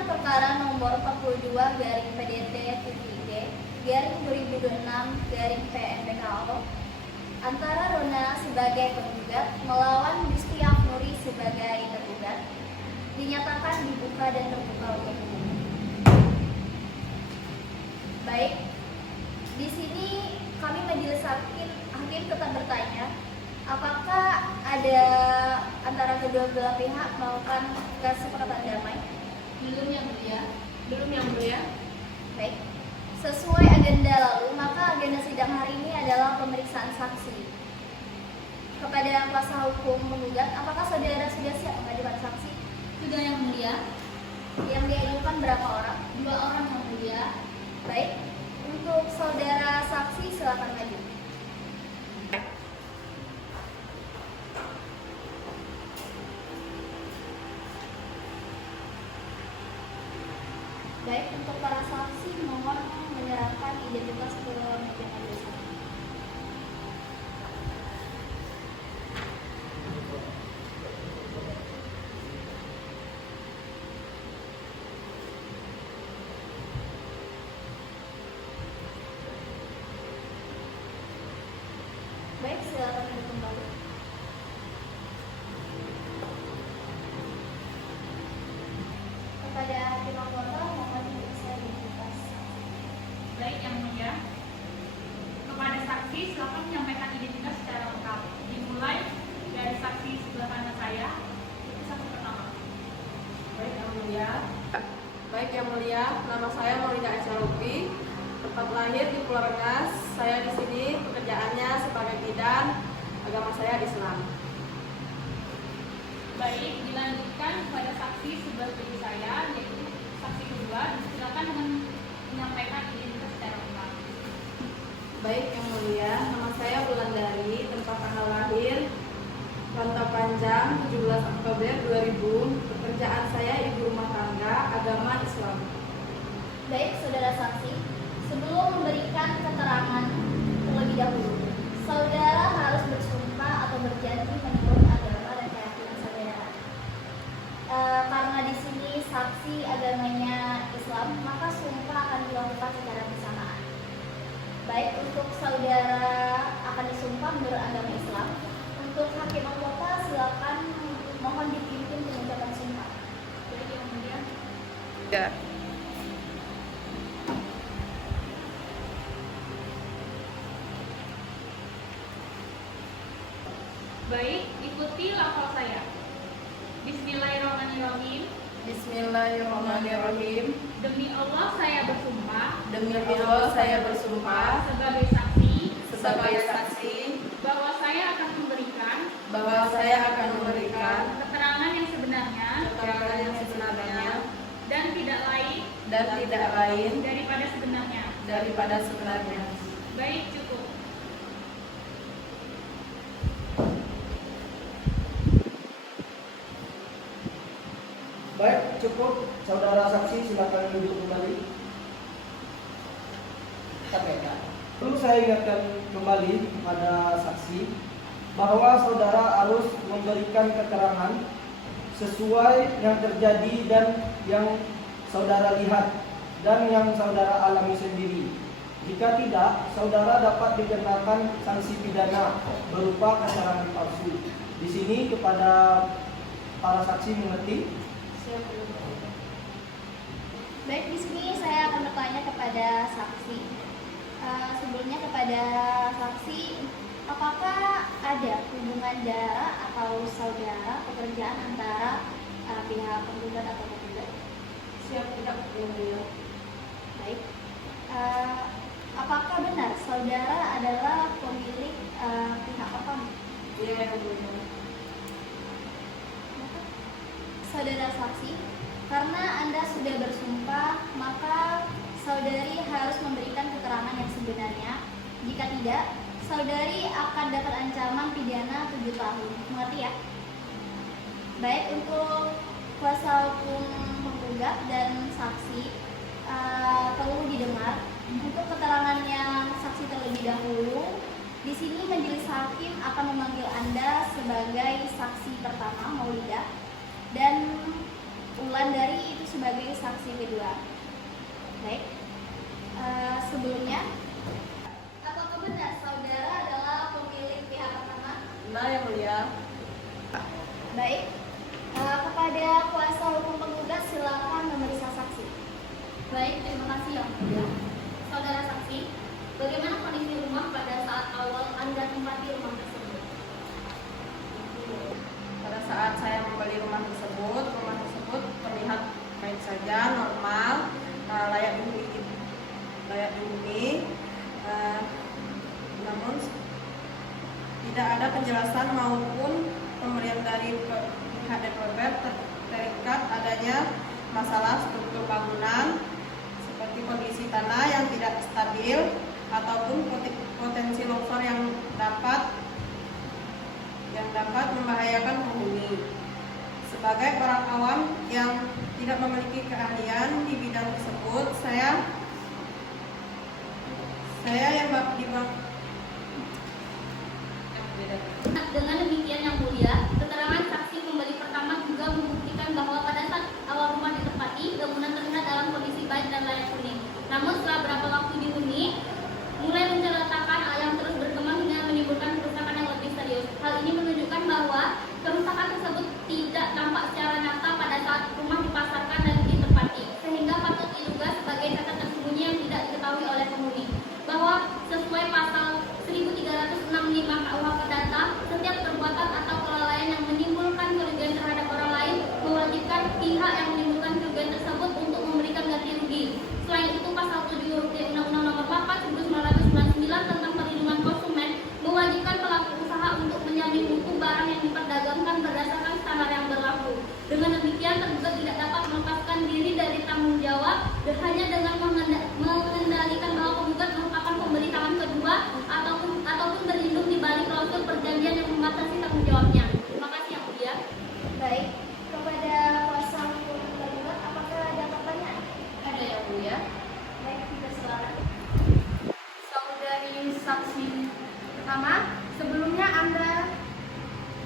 Putusan perkara nomor 42 garing PDT-D garing 2006 garing PNPKO antara Rona sebagai penggugat melawan Gusti Afnuri sebagai tergugat dinyatakan dibuka dan terbuka untuk umum. Baik, di sini kami majelis hakim tetap bertanya, apakah ada antara kedua belah pihak melakukan kesepakatan damai? Belum yang mulia. Baik. Sesuai agenda lalu, maka agenda sidang hari ini adalah pemeriksaan saksi. Kepada kuasa hukum penggugat, apakah saudara sudah siap mengajukan saksi? Sudah yang mulia. Yang diajukan berapa orang? 2 orang yang mulia. Baik. Untuk saudara saksi silakan maju. Baik, untuk para saksi mohon menyerahkan identitas ke meja majelis hakim. Baik, silakan duduk kembali. Kepada hakim anggota mohon diperiksa identitas. Baik yang mulia. Kepada saksi silakan menyampaikan identitas secara lengkap. Dimulai dari saksi sebelah kanan saya. Itu saksi pertama. Baik yang mulia, nama saya Maulida Aisyah, tempat lahir di Pulau Rengas. Saya di sini pekerjaannya sebagai bidan, agama saya Islam. Baik, dilanjutkan kepada saksi sebelah kiri saya, yaitu saksi kedua. Silakan menyampaikan identitas secara lengkap. Baik yang mulia, nama saya Wulandari, tempat tanggal lahir Rantau Panjang 17 Oktober 2000. Pekerjaan saya ibu rumah tangga, agama Islam. Baik, saudara saksi, sebelum memberikan keterangan terlebih dahulu, saudara harus bersumpah atau berjanji menurut agama dan keyakinan saudara. Karena di sini saksi agamanya Islam, maka sumpah akan dilakukan secara bersamaan. Baik, untuk saudara akan disumpah menurut agama Islam. Untuk hakim anggota silakan mohon dipimpin pengucapan sumpah. Baik yang mulia. Ya. Baik, ikuti lafal saya. Bismillahirrahmanirrahim. Bismillahirrahmanirrahim. Demi Allah saya bersumpah Demi Allah saya bersumpah sebagai saksi sebagai saksi bahwa saya akan memberikan keterangan yang sebenarnya keterangan yang sebenarnya dan tidak lain daripada sebenarnya. Baik, cukup. Baik, cukup. Saudara saksi silakan duduk kembali. KPK. Perlu saya ingatkan kembali pada saksi bahwa saudara harus memberikan keterangan sesuai yang terjadi dan yang saudara lihat dan yang saudara alami sendiri. Jika tidak, saudara dapat dikenakan sanksi pidana berupa keterangan palsu. Di sini kepada para saksi mengerti. Baik, di sini saya akan bertanya kepada saksi. Sebelumnya kepada saksi, apakah ada hubungan darah atau saudara pekerjaan antara pihak penggugat atau penggugat? Siap tidak yang mulia. Baik. Apakah benar saudara adalah pemilik pihak farm? Iya yang mulia. Saudara saksi, karena Anda sudah bersumpah, maka saudari harus memberikan keterangan yang sebenarnya. Jika tidak, saudari akan dapat ancaman pidana 7 tahun. Mengerti ya? Baik, untuk kuasa hukum penggugat dan saksi perlu didengar. Untuk keterangannya saksi terlebih dahulu, di sini majelis hakim akan memanggil Anda sebagai saksi pertama, Maulida, dan Wulandari itu sebagai saksi kedua. Baik. Sebelumnya, apakah benar saudara adalah pemilik pihak pertama? Benar yang mulia. Baik. Kepada kuasa hukum penggugat silakan memeriksa saksi. Baik, terima kasih yang mulia. Saudara saksi, bagaimana kondisi rumah pada saat awal Anda tempati rumah tersebut? Pada saat saya membeli rumah tersebut terlihat baik saja, normal, layak dihuni. Namun tidak ada penjelasan maupun pemberian dari pihak developer terkait adanya masalah struktur bangunan seperti kondisi tanah yang tidak stabil ataupun potensi longsor yang dapat membahayakan penghuni. Sebagai orang awam yang tidak memiliki keahlian di bidang tersebut, saya yang Dengan demikian yang mulia, keterangan saksi pembeli pertama juga membuktikan bahwa pada saat awal rumah ditempati, bangunan terlihat dalam kondisi baik dan layak huni. Namun setelah berapa waktu dihuni, mulai menceritakan yang terus berkembang hingga menimbulkan kerusakan yang lebih serius. Hal ini menunjukkan bahwa kerusakan tersebut tidak tampak secara nyata pada saat rumah dipasarkan dan ditempati, sehingga patut diduga sebagai cacat tersembunyi yang tidak diketahui oleh penghuni. Bahwa sesuai pasal 1365 KUH Perdata, setiap perbuatan atau kelalaian yang menimbulkan kerugian terhadap orang lain mewajibkan pihak yang menimbulkan kerugian tersebut untuk memberikan ganti rugi. Selain itu, pasal 7 huruf D Undang-Undang Nomor 8 1999 tentang perlindungan konsumen mewajibkan pelaku usaha untuk menjamin mutu barang yang diperdagangkan berdasarkan standar yang berlaku. Dengan demikian, tergugat tidak dapat melepaskan diri dari tanggung jawab hanya dengan mengendalikan bahwa penggugat merupakan pemberi tangan kedua ataupun berlindung di balik klausul perjanjian yang membatasi tanggung jawabnya. Terima kasih yang mulia. Baik. Kepada kuasa hukum penggugat, apakah ada pertanyaan? Ada yang mulia. Baik, kita silakan. Saudari saksi pertama, sebelumnya Anda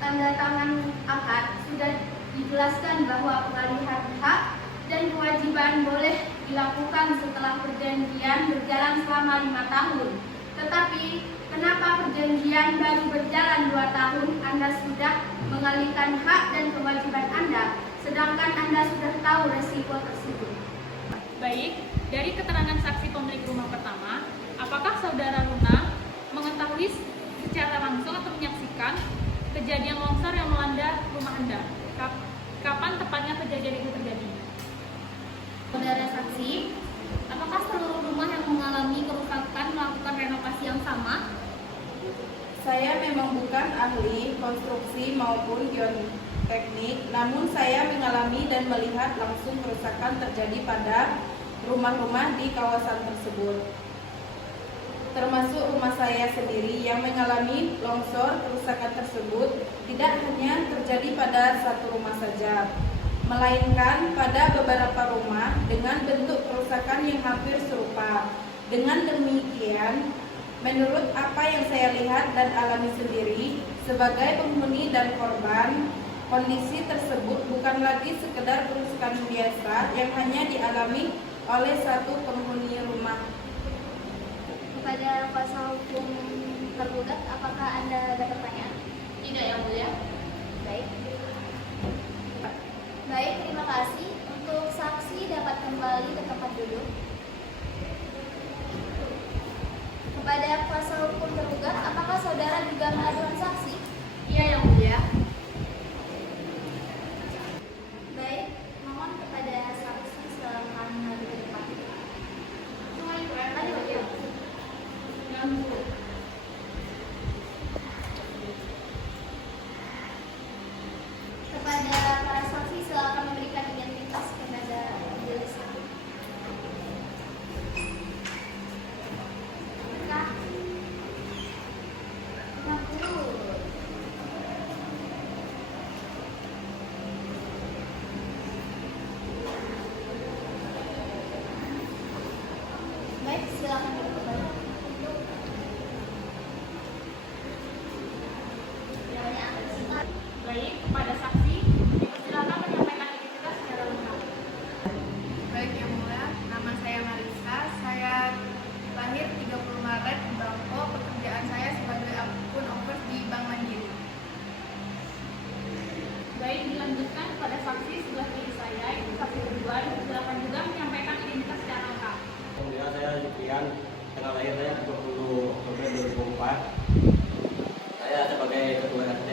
tanda tangan akad sudah dijelaskan bahwa pengalihan hak dan kewajiban boleh dilakukan setelah perjanjian berjalan selama 5 tahun. Tetapi kenapa perjanjian baru berjalan 2 tahun Anda sudah mengalihkan hak dan kewajiban Anda, sedangkan Anda sudah tahu resiko tersebut? Baik, dari keterangan saksi pemilik rumah pertama, apakah saudara Luna mengetahui secara langsung atau menyaksikan kejadian longsor yang melanda rumah Anda? Kapan tepatnya kejadian itu terjadi? Saudara saksi, apakah seluruh rumah yang mengalami kerusakan melakukan renovasi yang sama? Saya memang bukan ahli konstruksi maupun geoteknik, namun saya mengalami dan melihat langsung kerusakan terjadi pada rumah-rumah di kawasan tersebut. Termasuk rumah saya sendiri yang mengalami longsor. Kerusakan tersebut tidak hanya terjadi pada satu rumah saja, melainkan pada beberapa rumah dengan bentuk kerusakan yang hampir serupa. Dengan demikian, menurut apa yang saya lihat dan alami sendiri sebagai penghuni dan korban, kondisi tersebut bukan lagi sekedar kerusakan biasa yang hanya dialami oleh satu penghuni rumah. Kepada kuasa hukum tergugat, apakah Anda ada pertanyaan? Tidak yang mulia. Baik. Baik, terima kasih. Untuk saksi dapat kembali ke tempat duduk. Kepada kuasa hukum tergugat, apakah saudara juga mengajukan saksi? Iya yang mulia. Baik, mohon kepada saksi silakan maju ke depan. Maju. Kepada para saksi silakan memberikan identitas kepada majelis hakim. Kak. 50. Baik, silakan duduk kembali. Baik, kepada saksi, dipersilakan menyampaikan identitas secara lengkap. Baik yang mulia, nama saya Marisa. Saya lahir 30 Maret di Bangko. Pekerjaan saya sebagai akun offers di Bank Mandiri. Baik, dilanjutkan pada saksi sebelah kiri saya, itu saksi Ridwan. Silakan juga menyampaikan identitas secara lengkap. Kemudian saya Julian, tanggal lahir saya 30 Oktober 2004. Saya sebagai ketua RT.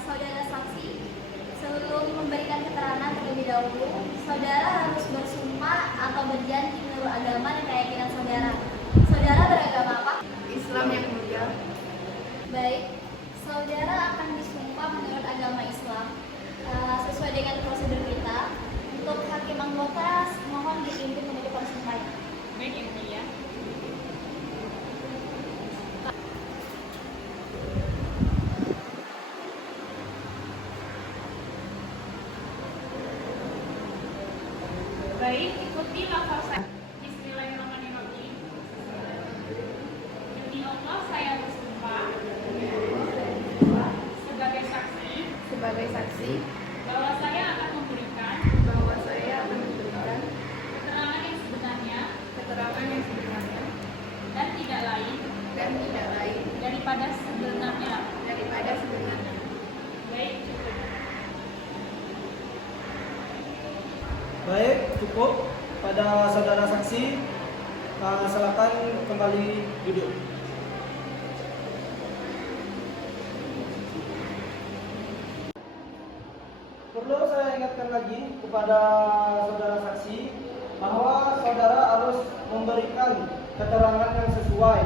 Saudara saksi, sebelum memberikan keterangan terlebih dahulu, saudara harus bersumpah atau berjanji menurut agama dan keyakinan saudara. Saudara beragama apa? Islam yang mulia. Baik, saudara akan disumpah menurut agama Islam sesuai dengan prosedur kita. Untuk hakim anggota, mohon dipimpin menuju sumpah. Baik, yang mulia. Baik, ikuti lafaz saya. Bismillahirrahmanirrahim. Demi Allah saya bersumpah Sebagai saksi bahwa saya akan memberikan bahwa saya akan memberikan keterangan yang sebenarnya keterangan yang sebenarnya dan tidak lain daripada sebenarnya. sebenarnya. Baik, cukup. Baik, cukup pada saudara saksi. Silakan kembali duduk. Perlu saya ingatkan lagi kepada saudara saksi bahwa saudara harus memberikan keterangan yang sesuai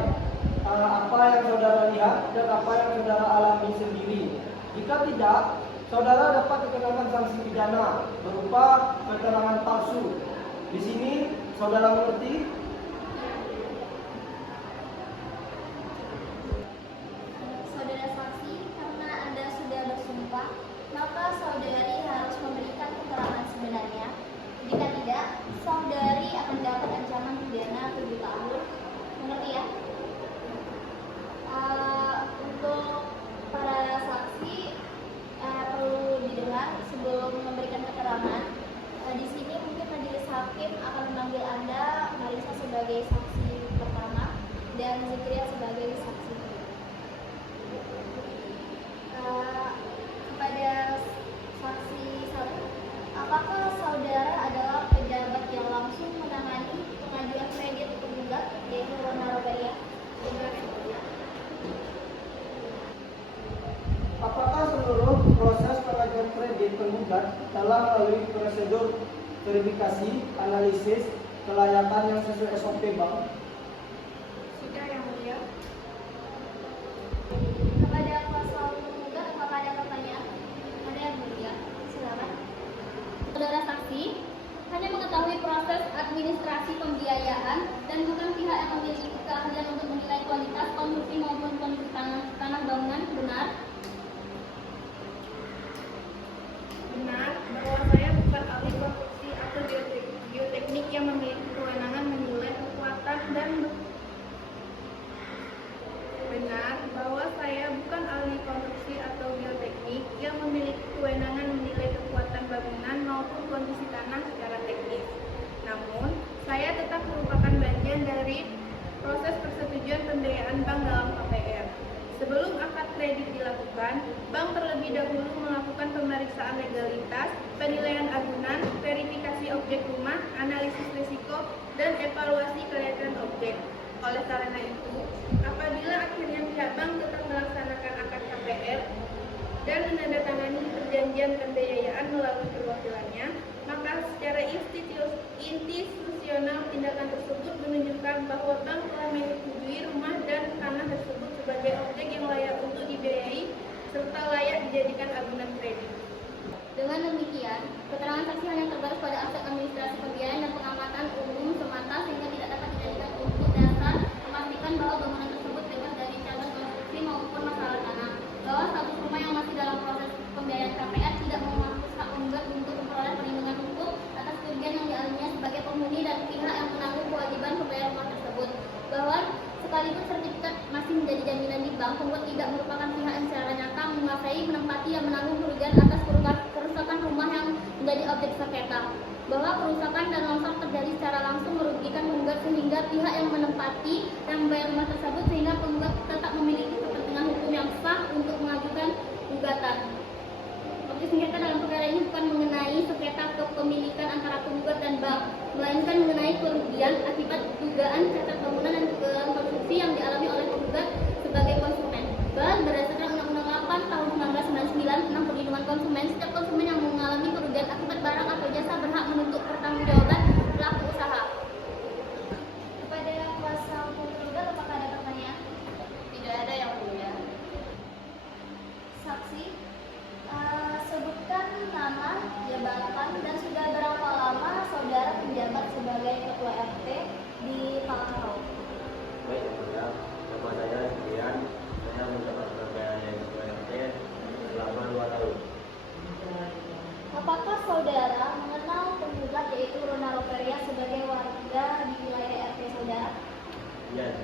apa yang saudara lihat dan apa yang saudara alami sendiri. Jika tidak, saudara dapat dikenakan sanksi pidana berupa keterangan palsu. Di sini saudara mengerti? Saudara saksi, karena Anda sudah bersumpah, maka saudari harus memberikan keterangan sebenarnya. Jika tidak, saudari akan dapat ancaman pidana 7 tahun. Mengerti ya? Untuk para saksi perlu didengar sebelum memberikan keterangan. Di sini mungkin majelis hakim akan memanggil Anda, Marisa sebagai saksi pertama dan Zikria sebagai saksi kedua. Kepada saksi satu, apakah saudara adalah pejabat yang langsung menangani pengajuan kredit penggugat yaitu Rona Robaria? Apakah seluruh proses pengajuan kredit penggugat telah melalui prosedur verifikasi, analisis, kelayakan yang sesuai SOP Bank? Sudah yang mulia. Kepada kuasa penggugat, apakah ada pertanyaan? Ada yang mulia? Silakan. Saudara saksi hanya mengetahui proses administrasi pembiayaan dan bukan pihak yang memiliki keahlian untuk menilai kualitas konstruksi maupun kondisi tanah bangunan, benar? Benar bahwa saya bukan ahli konstruksi atau geoteknik yang memiliki kewenangan menilai kekuatan dan benar bahwa saya bukan ahli konstruksi atau geoteknik yang memiliki kewenangan menilai kekuatan bangunan maupun kondisi tanah secara teknis. Namun, saya tetap merupakan bagian dari proses persetujuan pembiayaan bank dalam KPR. Sebelum akad kredit dilakukan, bank terlebih dahulu melakukan pemeriksaan legalitas, penilaian agunan, verifikasi objek rumah, analisis risiko, dan evaluasi kelayakan objek. Oleh karena itu, apabila akhirnya pihak bank tetap melaksanakan akad KPR dan menandatangani perjanjian pembiayaan melalui perwakilannya, maka secara institusional tindakan tersebut menunjukkan bahwa bank telah menyetujui rumah dan tanah tersebut sebagai objek yang layak untuk dibiayai serta layak dijadikan agunan kredit. Dengan demikian, keterangan saksi hanya terbatas pada aspek administrasi pembiayaan dan pengamatan umum semata sehingga tidak dapat dijadikan untuk dasar memastikan bahwa bangunan tersebut bebas dari cacat konstruksi maupun masalah tanah, bahwa status rumah yang masih dalam proses pembiayaan KPR tidak menghapus hak penggugat untuk memperoleh perlindungan hukum atas kerugian yang dialaminya sebagai penghuni dan pihak yang menanggung kewajiban pembayaran rumah tersebut, bahwa sekalipun sertifikat masih menjadi jaminan di bank, penggugat tidak merupakan pihak yang secara nyata menguasai, menempati, dan menanggung kerugian atas kerusakan pihak yang menempati dan membayar rumah tersebut sehingga penggugat tetap memiliki kepentingan hukum yang sah untuk mengajukan gugatan. Oke, sengketa dalam perkara ini bukan mengenai sengketa kepemilikan antara penggugat dan bank, melainkan mengenai kerugian akibat dugaan cacat bangunan dan kegagalan konstruksi yang dialami oleh penggugat sebagai konsumen. Berdasarkan Undang-Undang 8 tahun 1999 tentang perlindungan konsumen, setiap konsumen yang mengalami kerugian akibat barang atau jasa berhak menuntut pertanggungjawaban pelaku usaha. Kepada kuasa hukum tergugat, apakah ada pertanyaan? Tidak ada yang mulia. Saksi, sebutkan nama, jabatan, dan sudah berapa lama saudara menjabat sebagai ketua RT di Palangkaraya? Baik, yang mulia. Nama saya Julian. Saya menjabat sebagai ketua RT selama 2 tahun. Apakah saudara mengenal penggugat yaitu Rona Roperia sebagai warga di wilayah RT saudara? Iya,